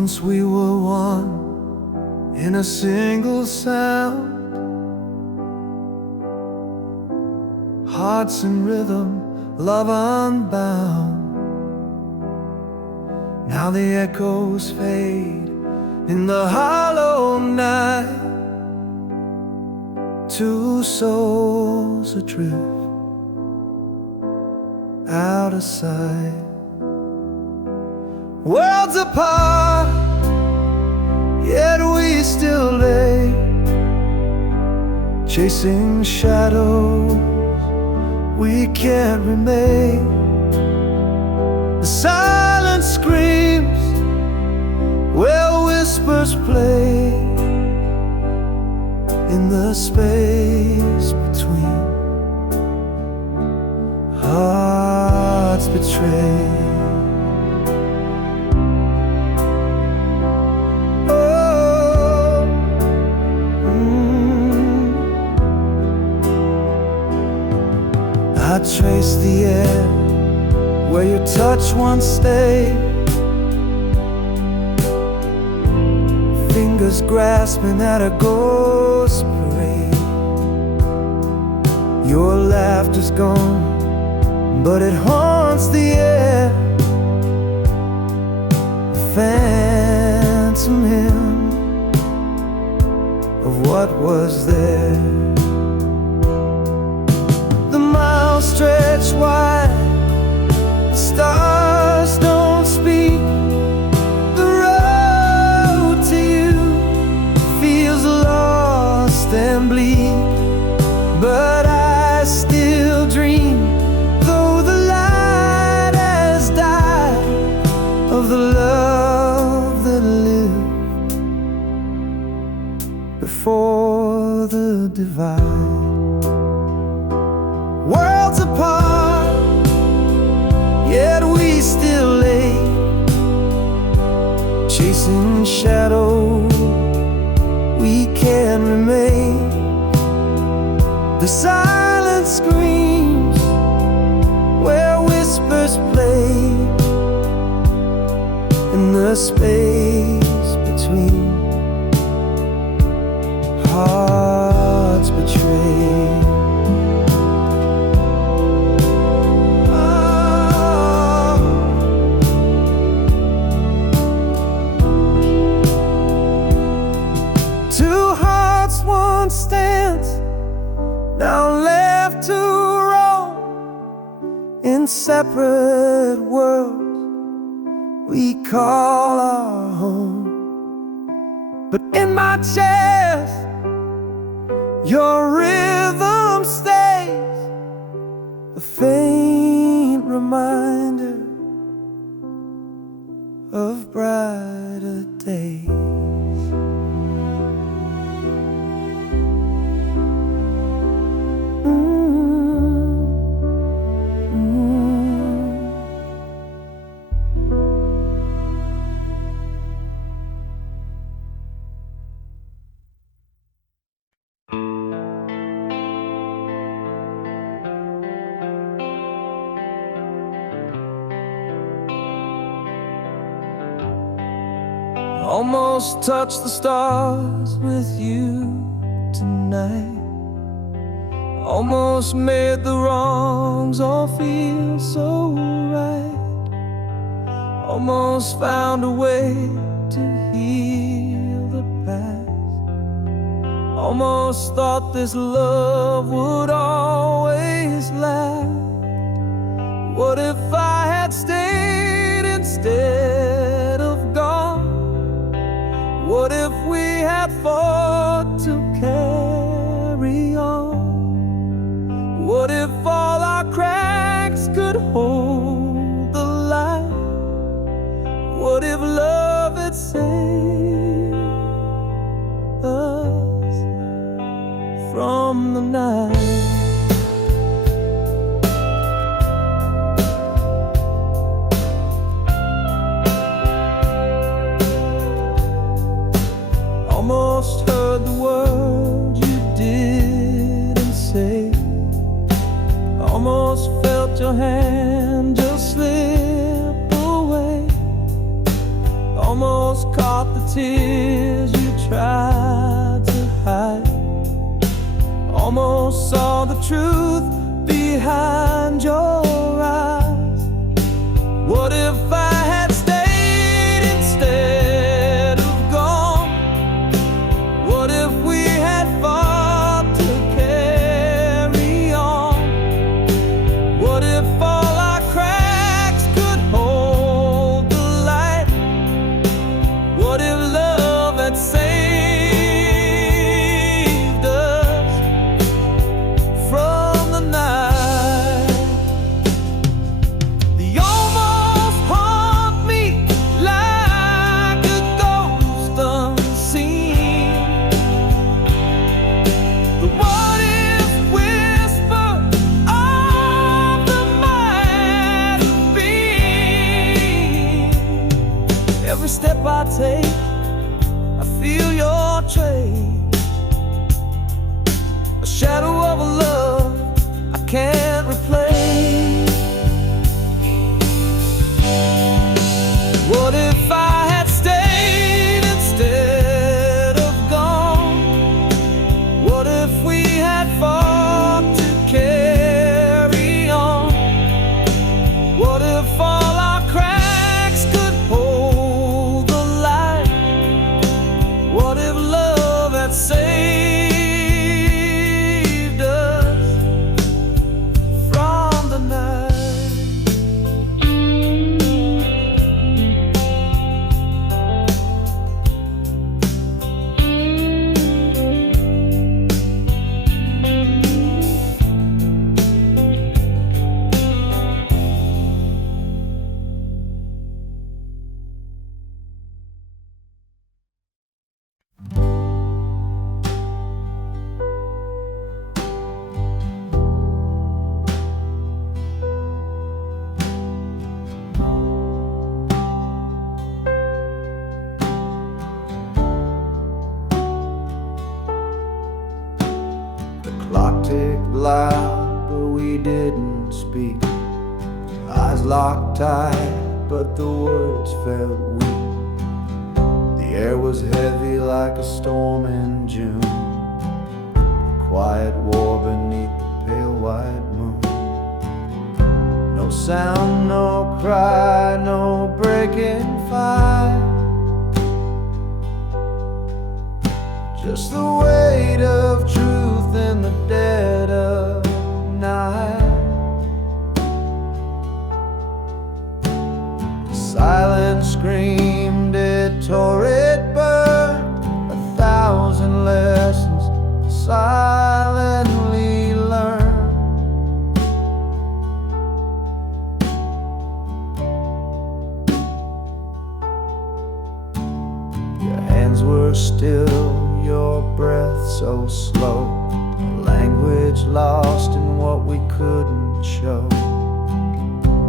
Once we were one in a single sound, hearts in rhythm, love unbound. Now the echoes fade in the hollow night, two souls adrift, out of sight. Worlds apart, yet we still lay, chasing shadows we can't remain. The silence screams where whispers play, in the space between hearts betrayed. I trace the air where your touch once stayed, fingers grasping at a ghost parade. Your laughter's gone, but it haunts the air, a phantom hymn of what was there. Stretch wide, the stars don't speak. The road to you feels lost and bleak, but I still dream, though the light has died, of the love that lived before the divide. Worlds apart, yet we still lay, chasing shadows we can't remain. The silence screams where whispers play, in the space between hearts betrayed. Stands now left to roam in separate worlds we call our home. But in my chest your rhythm stays, a faint reminder of brighter days. Almost touched the stars with you tonight, almost made the wrongs all feel so right, almost found a way to heal the past, almost thought this love would always last. What if I had stayed instead of gone? What if we had fought to carry on? What if all our cracks could hold the light? What if love had saved us from the night? Almost heard the word you didn't say, almost felt your hand tears you tried to hide. Almost saw the truth behind your eyes. What if I had stayed instead of gone? What if we had fought to carry on? What if all our cracks could hold the light? What if love had saved us from the night? They almost haunt me like a ghost unseen. The what if whisper of the might have been. Every step I take, I feel your trace, a shadow of a love I can't replace. What if I had stayed instead of gone? What if we had fought to carry on? What if all our cracks could hold the light? What if love had saved us from the night? The clock ticked loud, but we didn't speak. Eyes locked tight, but the words felt weak. The air was heavy like a storm in June. Quiet war beneath the pale white moon. No sound, no cry, no breaking fire. Just the weight of truth in the dead of night. The silence screamed, it tore, it burned. 1,000 lessons silently learned. Your hands were still, your breath so slow, a language lost in what we couldn't show.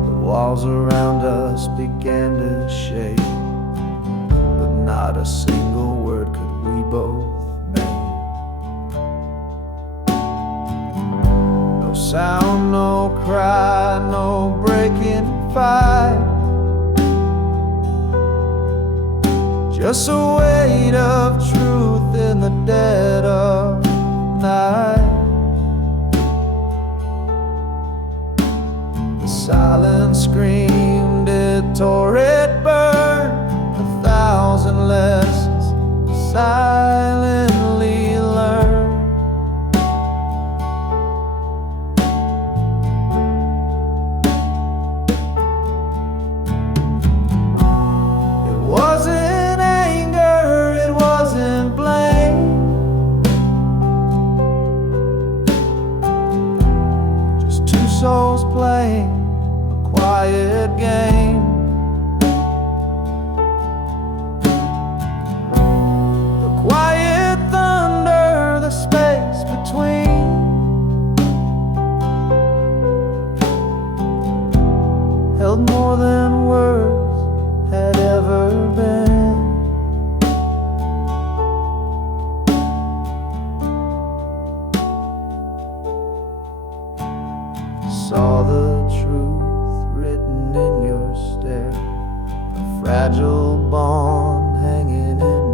The walls around us began to shake, but not a single word could we both make. No sound, no cry, no breaking fight. Just a weight of truth in the dead of night. The silence screamed, it tore, it burned. 1,000 lessons silently learned. It wasn't anger, it wasn't blame. Just two souls playing a quiet game. The quiet thunder, the space between. Held more than words had ever been. Saw the truth written in your stare, a fragile bond hanging in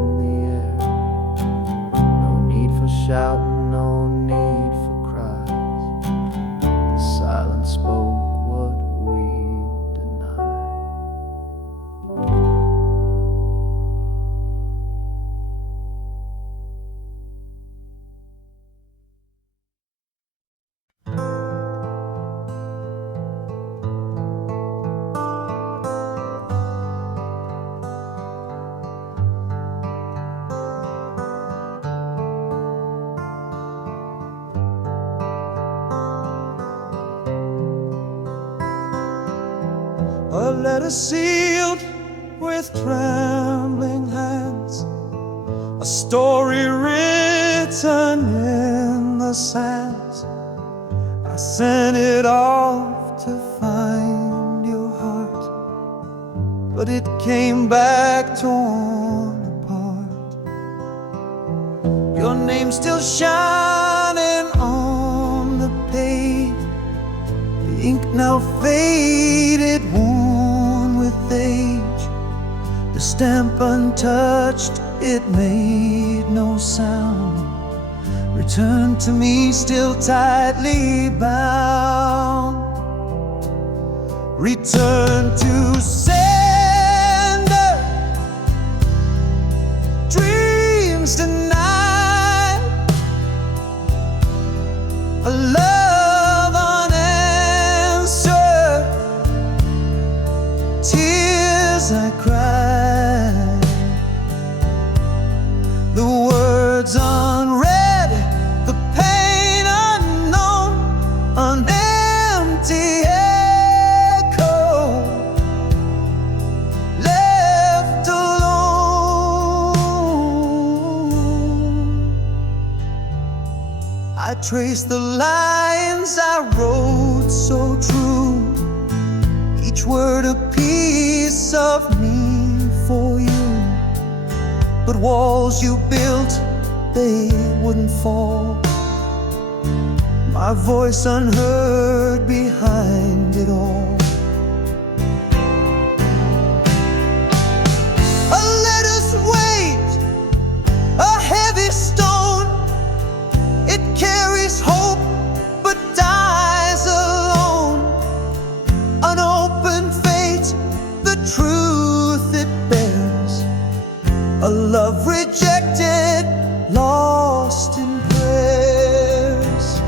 shouting, no need for cries. The silence spoke what we denied. A letter sealed with trembling hands, a story written in the sands. I sent it off to find your heart, but it came back torn apart. Your name's still shining on the page, the ink now faded, worn with age. The stamp untouched, it made no sound. Return to me still tightly bound. Return to sender, dreams denied, a love unanswered, tears I cried, the words unread, the pain unknown, an empty echo, left alone. I traced the lines I wrote so true, each word a piece of me for you. But walls you built, they wouldn't fall. My voice unheard behind it all. A letter's weight, a heavy stone. It carries hope but dies alone. An open fate, the truth it bears. A love rejected, lost in prayers.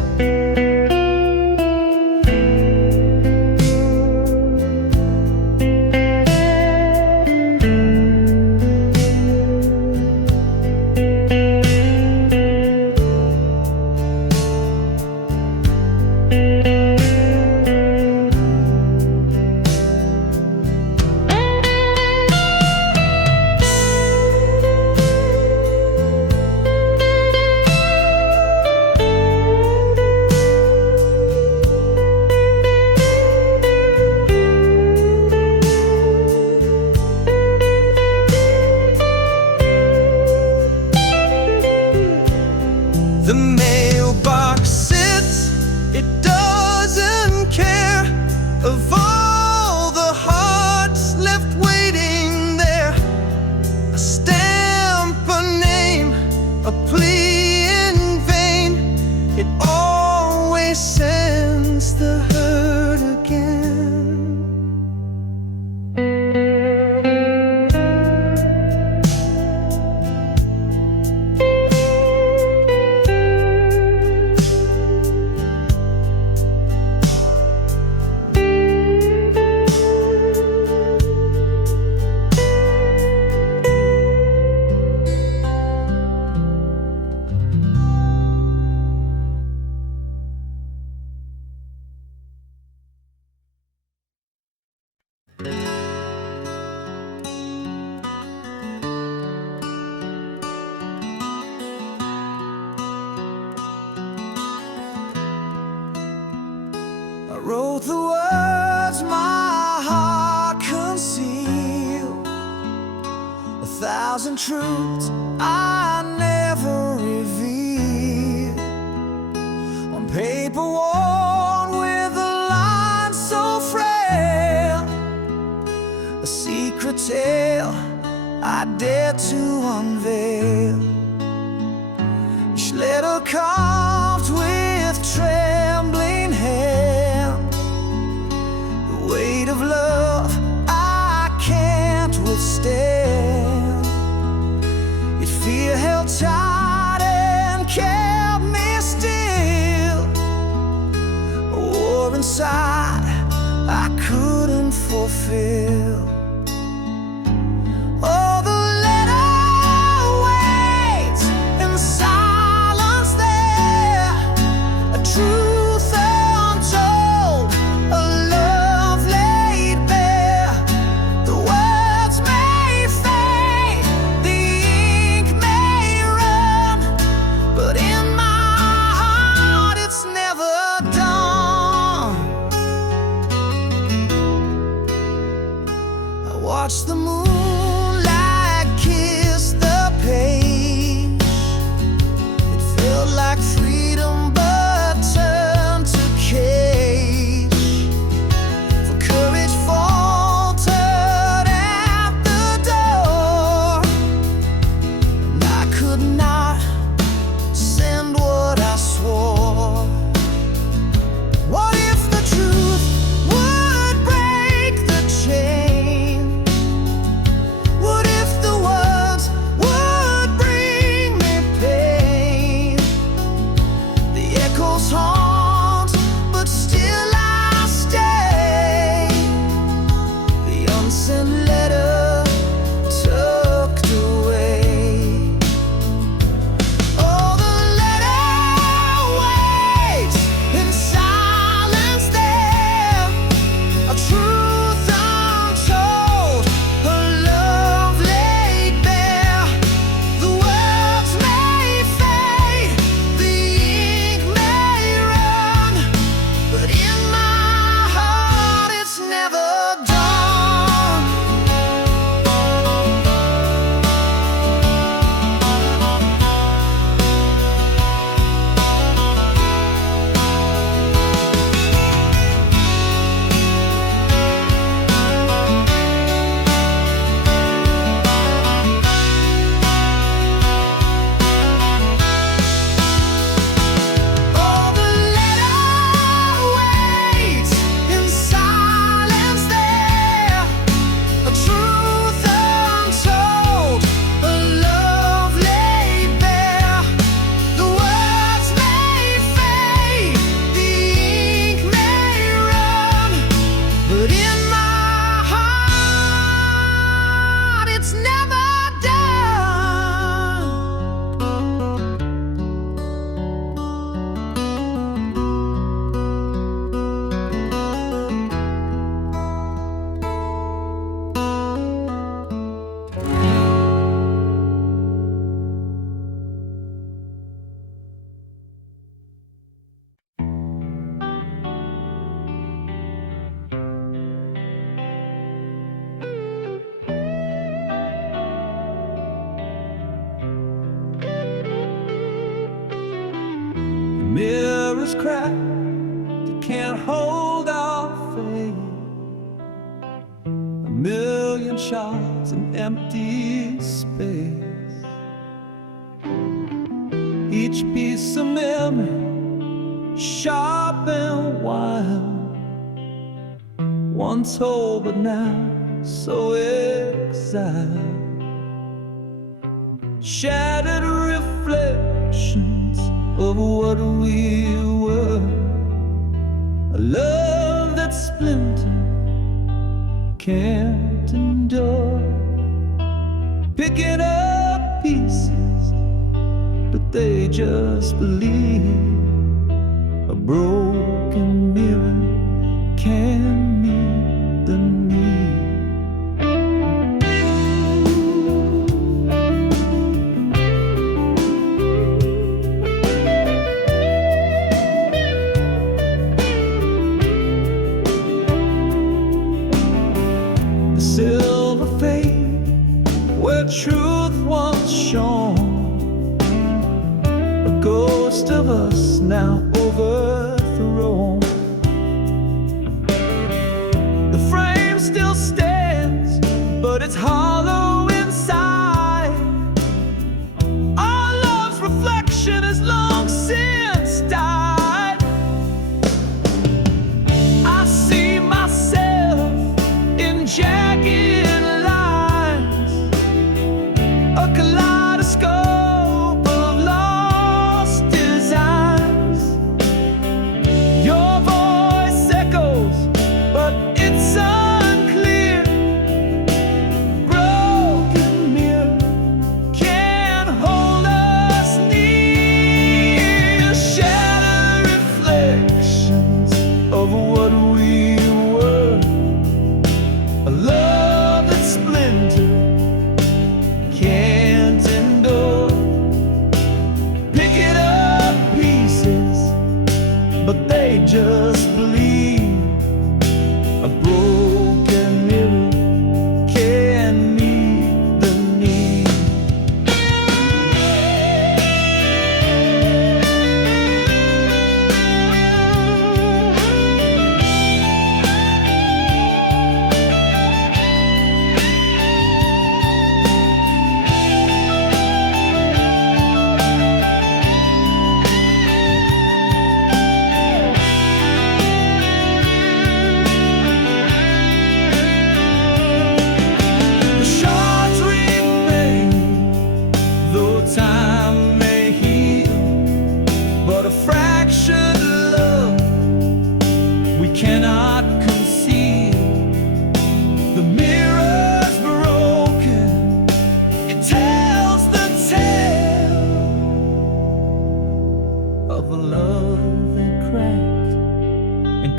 The mailbox sits, it doesn't care of all the hearts left waiting there. A stamp, a name, a plea in vain. It always sends the hurt again. I wrote the words my heart concealed, 1,000 truths I never revealed. On paper worn with a line so frail, a secret tale I dare to unveil. Each letter held tight and kept me still. A war inside I couldn't fulfill. Oh, the letter waits in the silence there, a truth untold, a love laid bare. The words may fade, the ink may run, but in my heart it's never done. I watch the moonlight kiss the page. It felt like freedom but turned to cage. For courage faltered at the door, and I could not send what I swore. What if the truth would break the chain? What if the words would bring me pain? The echoes haunt, but still I stay. The unsent letter tucked away. Oh, the letter waits in silence there, a truth untold, a love laid bare. The words may fade, the ink may run, but in my heart it's never done. Oh, the letter waits in silence there, a truth untold, a love laid bare. The words may fade, the ink may run, but in my heart it's never done. Mirrors crack, they can't hold our fate. A million shots in empty space. Each piece of memory, sharp and wild, once whole but now so exiled. Shattered reflections of what we were, a love that splintered can't endure. Picking up pieces, but they just believe a broken mirror can meet the need. The silver fade where truth once shone, a ghost of us now overthrown. The frame still stands, but it's hollow inside. Our love's reflection has long since died. I see myself in jagged lines, a kaleidoscope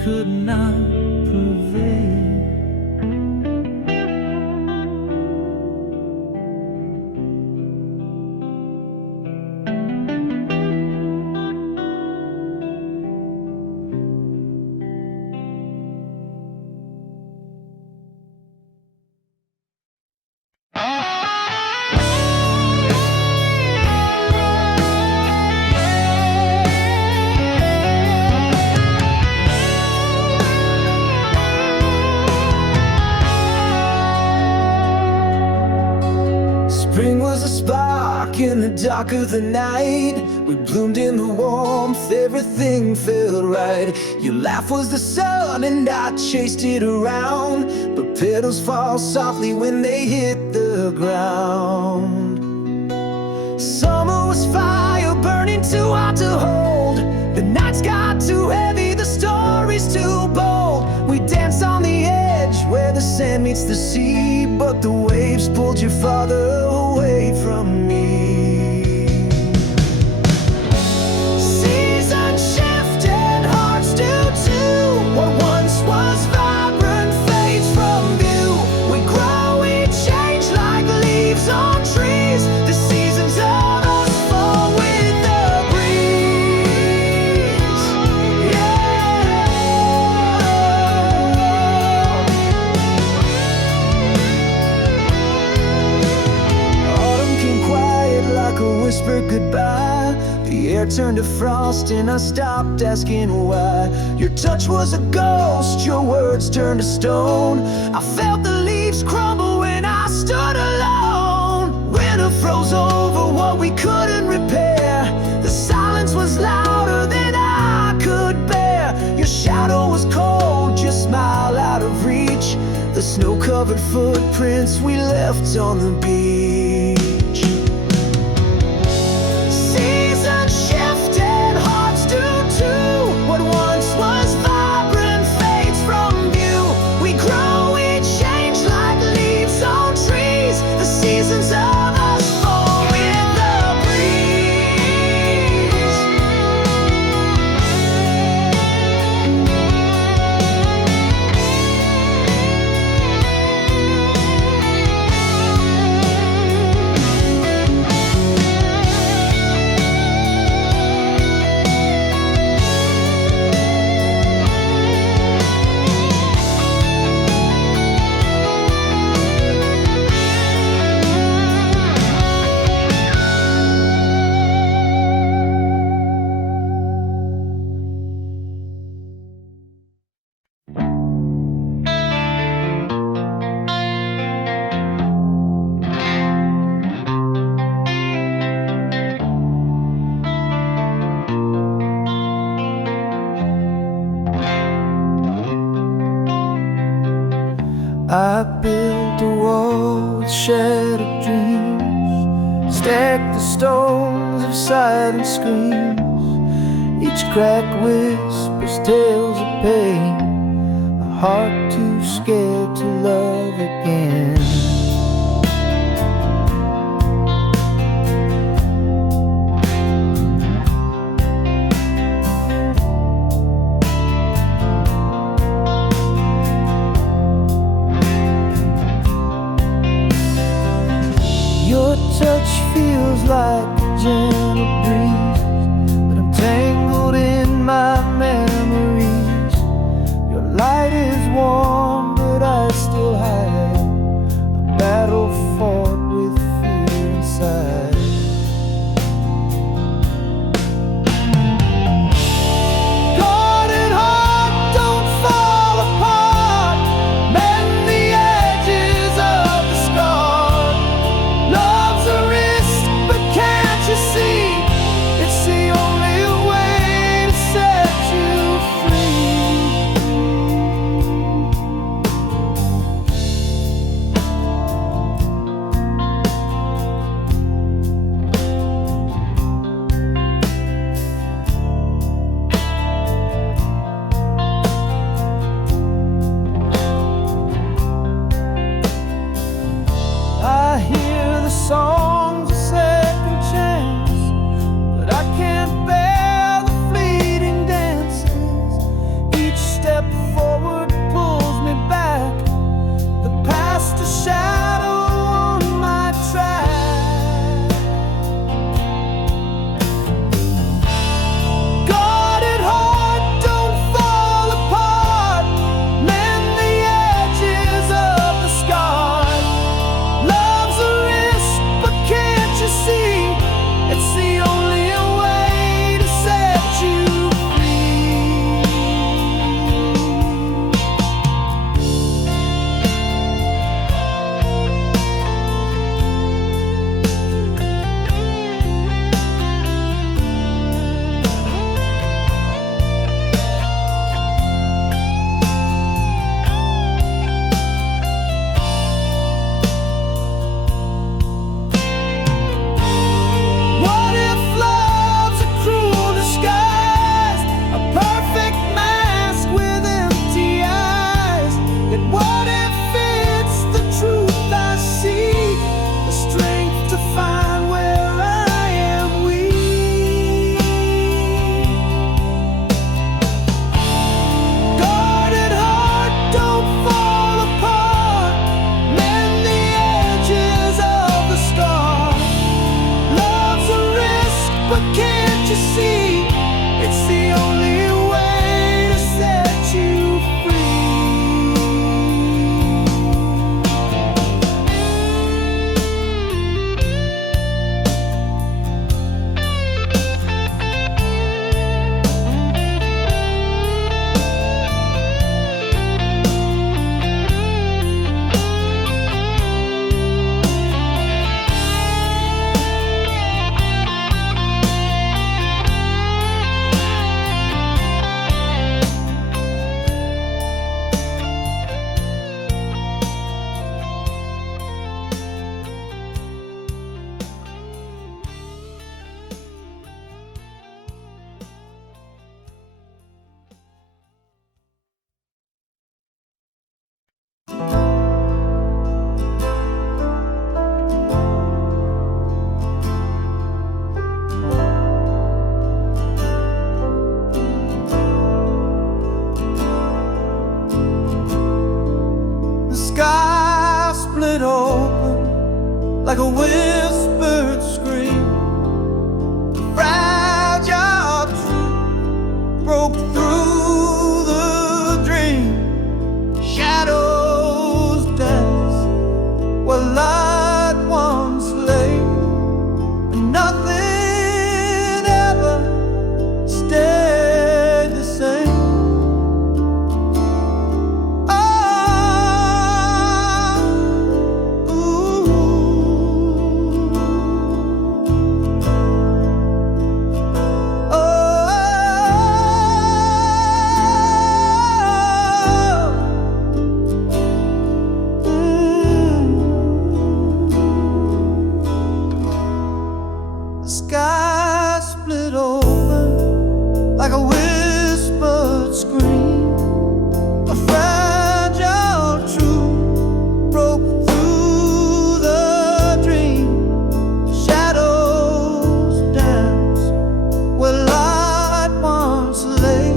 could not prevail. Spring was a spark in the dark of the night. We bloomed in the warmth, everything felt right. Your laugh was the sun and I chased it around, but petals fall softly when they hit the ground. Summer was fire burning too hot to hold. The nights got too heavy, the stories too bold. We danced on the edge where the sand meets the sea, but the waves pulled you farther away from me. Seasons shift and hearts do too. What once was vibrant fades from view. We grow, we change like leaves on trees. The seasons of us fall with the breeze. Autumn came quiet like a whispered goodbye. The air turned to frost and I stopped asking why. Your touch was a ghost, your words turned to stone. I felt the leaves crumble when I stood alone. Winter froze over what we couldn't repair. The silence was louder than I could bear. Your shadow was cold, your smile out of reach. The snow-covered footprints we left on the beach. Seasons shift and hearts do too. What once was vibrant fades from view. We grow, we change like leaves on trees. The seasons of us fall with the breeze. I built a wall with shattered dreams, stacked the stones of silent screams. Each crack whispers tales of pain, a heart too scared to love again. Your touch feels like a gentle breeze, but I'm tangled in my memories. Your light is warm, but I still hide. I But can't you see, it's the only way to set you sky split open like a whispered scream. Fragile truth broke through the dream. Shadows dance where light once lay, and nothing ever stayed the same. Sky split open like a whispered scream. A fragile truth broke through the dream. Shadows dance where light once lay,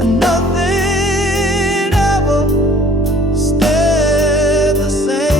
and nothing ever stayed the same.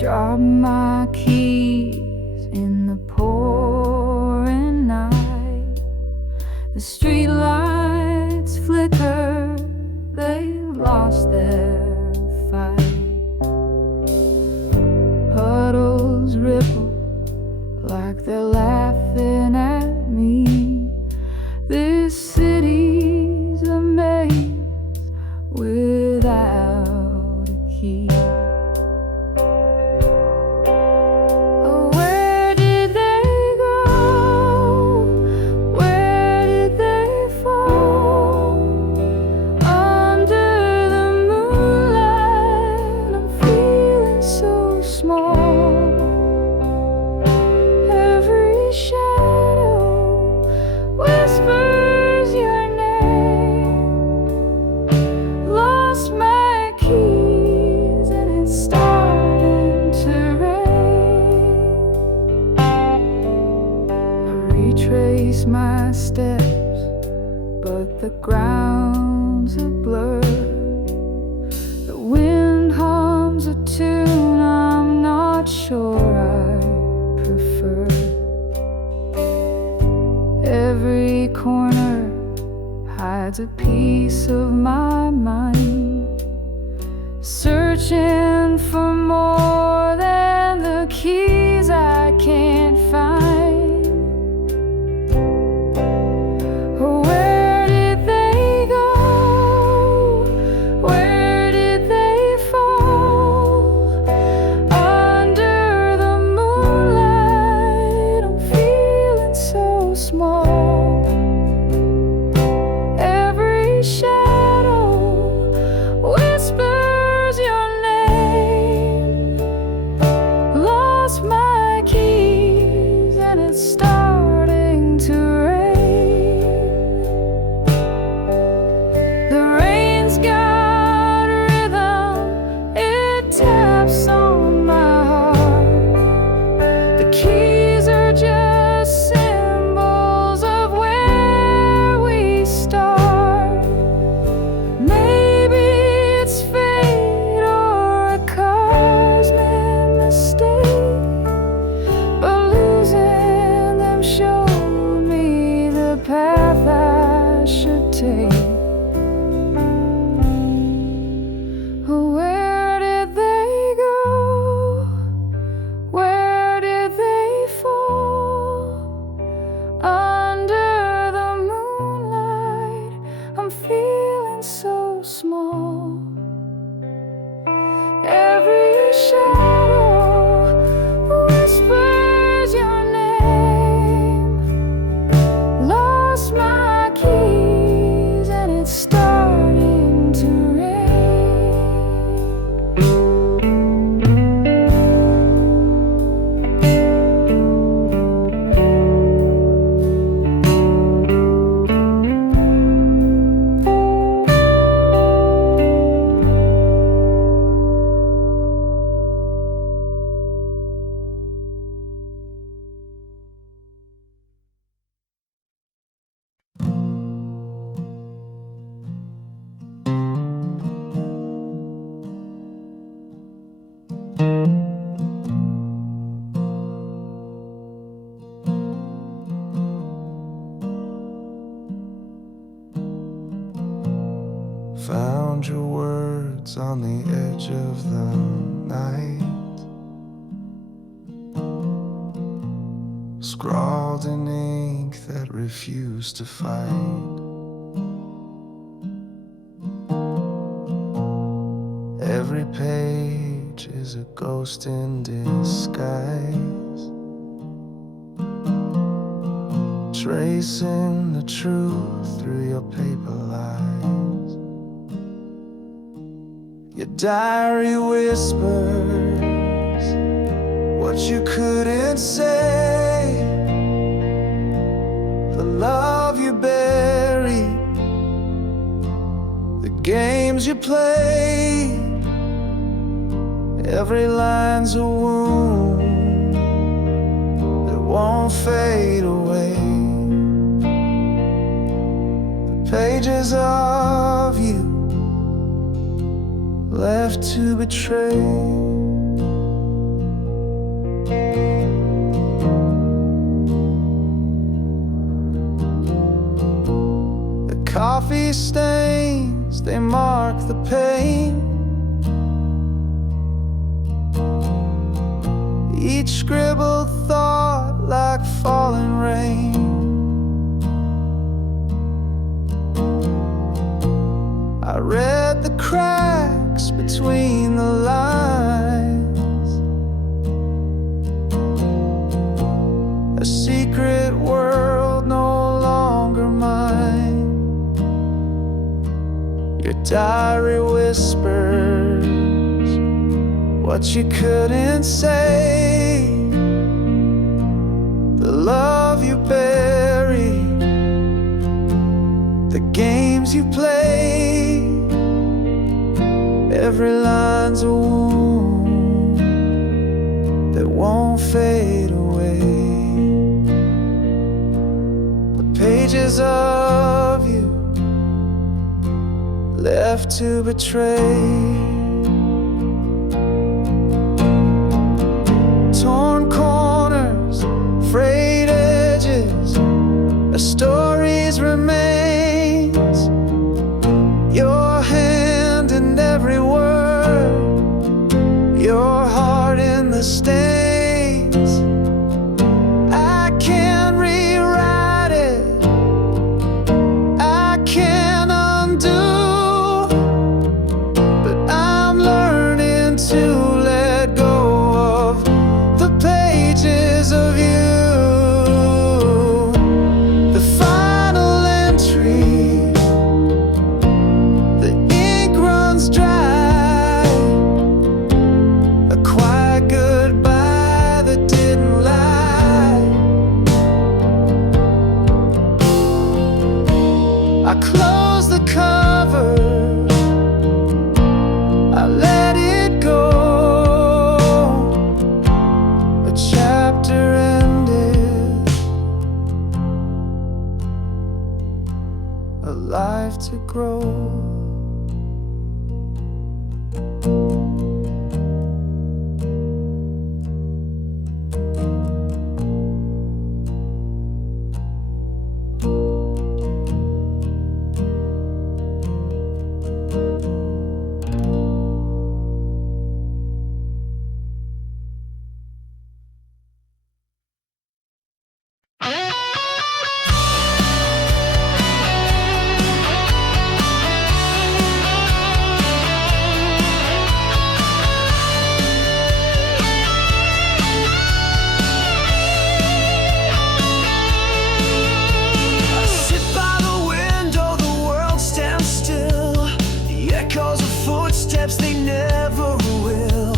Drop my keys in the pouring night. The street lights flicker, they lost their fight. Puddles ripple like they're laughing at me. This city's a maze without a key. Oh, where did they go? Where did they fall? Under the moonlight, I'm feeling so small. Every shadow whispers your name. Lost my keys and it's starting to rain. I retrace my steps, but the ground's a blur. The wind hums a tune I'm not sure I prefer. Every corner hides a piece of my mind, searching for more than the keys I can't find. Oh, where did they go? Where did they fall? Under the moonlight, I'm feeling so small. Every shadow whispers your name. Lost my keys and it's starting to rain. The rain's got rhythm, it taps on my heart. The keys are just symbols of where we start. Maybe it's fate or a cosmic mistake, but losing them showed me the path I should take. Oh, where did they go? Where did they fall? Under the moonlight, I'm feeling so small. Every shadow whispers your name. Lost my keys and it's starting to rain. Found your words on the edge of the night, scrawled in ink that refused to fight. Every page is a ghost in disguise, tracing the truth through your paper lies. Your diary whispers what you couldn't say, the love you buried, the games you played. Every line's a wound that won't fade away. The pages of you left to betray. The coffee stains, they mark the pain. Each scribbled thought like falling rain. read the cracks between the lines. A secret world no longer mine. Your diary whispers what you couldn't say, the love you buried, the games you played. Every line's a wound that won't fade away. The pages of you left to betray. Torn corners, frayed edges, a story's remains. Your hand in every word, your heart in the stains. I can't rewrite it, I can't undo, but I'm learning to let go of the pages of you. The final entry, the ink runs dry, a quiet goodbye that didn't lie. I close the cover, I let it go. A chapter ended, a life to grow. Footsteps, they never will.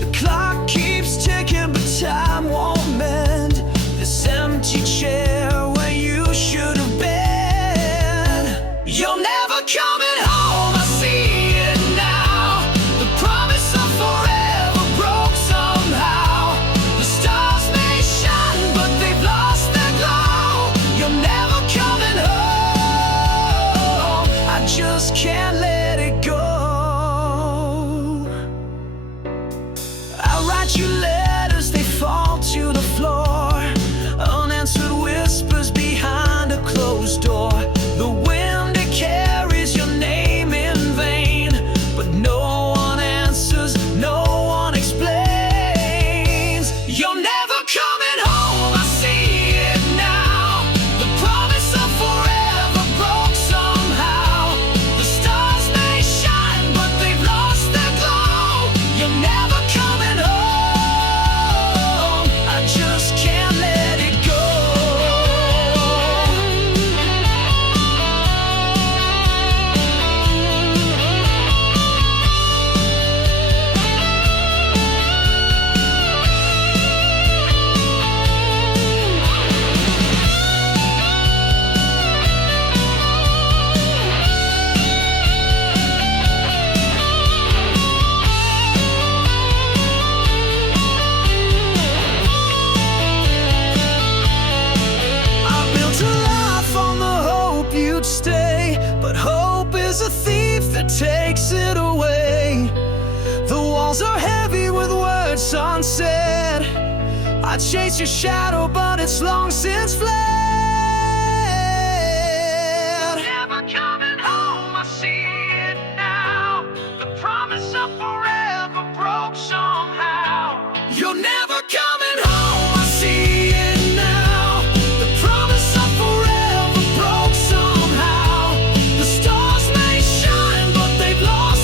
The clock keeps ticking, but time won't mend this empty chair where you should have been. You're never coming home, I see it now. The promise of forever broke somehow. The stars may shine, but they've lost their glow. You're never coming home, I just can't let it go. You letters, they fall to the floor, unanswered whispers behind a closed door. The wind, it carries your name in vain, but no one answers, no one explains. You're never coming home, I see it now. The promise of forever broke somehow. The stars may shine, but they've lost their glow. You're never coming home, just can't let it go. Stay, but hope is a thief that takes it away. The walls are heavy with words unsaid. I chase your shadow, but it's long since fled. Never coming home, I see it now. The promise of forever broke somehow. You're never coming home, I see it now. The promise of forever broke somehow. The stars may shine, but they've lost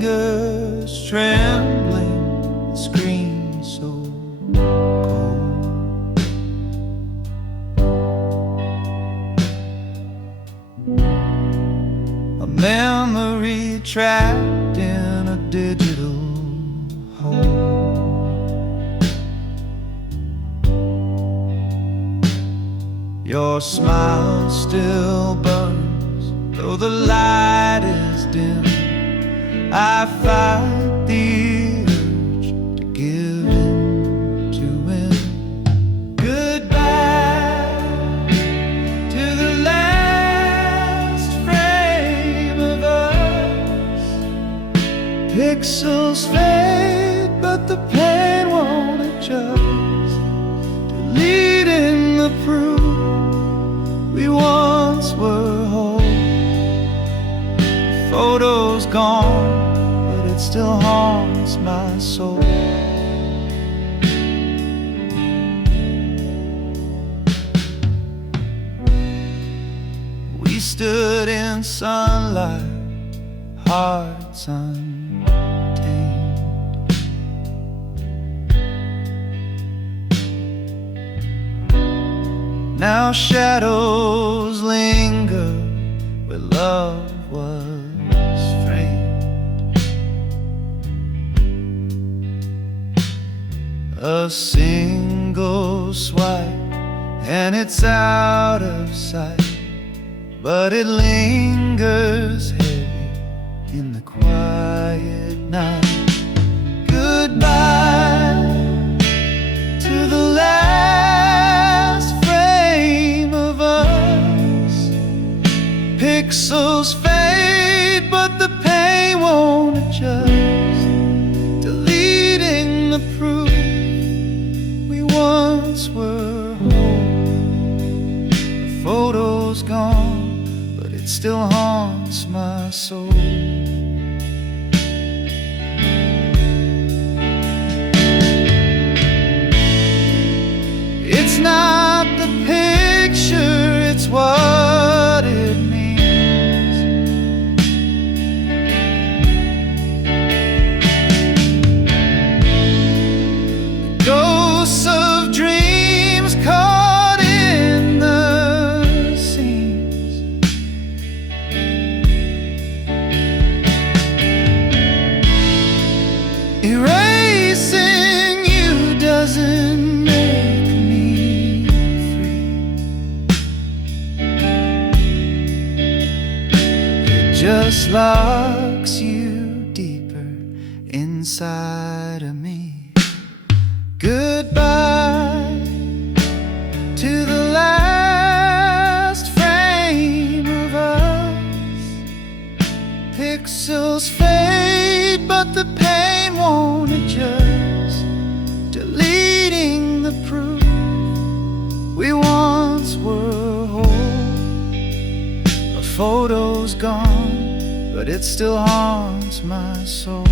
fingers trembling, screen so cold. A memory trapped in a digital hole. Your smile still burns, though the light is dim. I fight the urge to give in to win. Goodbye to the last frame of us. Pixels fade, but the pain won't adjust. Deleting the proof we once were whole. Photos gone, but it still haunts my soul. We stood in sunlight, hearts untamed. Now shadows linger where love was framed. A single swipe and it's out of sight, but it lingers heavy in the quiet night. Goodbye to the last frame of us. Pixels fade, but the pain won't adjust. Deleting the proof we once were whole. The photo's gone, but it still haunts my soul. It's not the picture, it's what it means. Ghosts of dreams caught in the seams. Erasing you doesn't make me free. It just locks you deeper inside of me. Goodbye to the last frame of us. Pixels fade, but the pain won't adjust. Deleting the proof we once were whole. A photo's gone, but it still haunts my soul.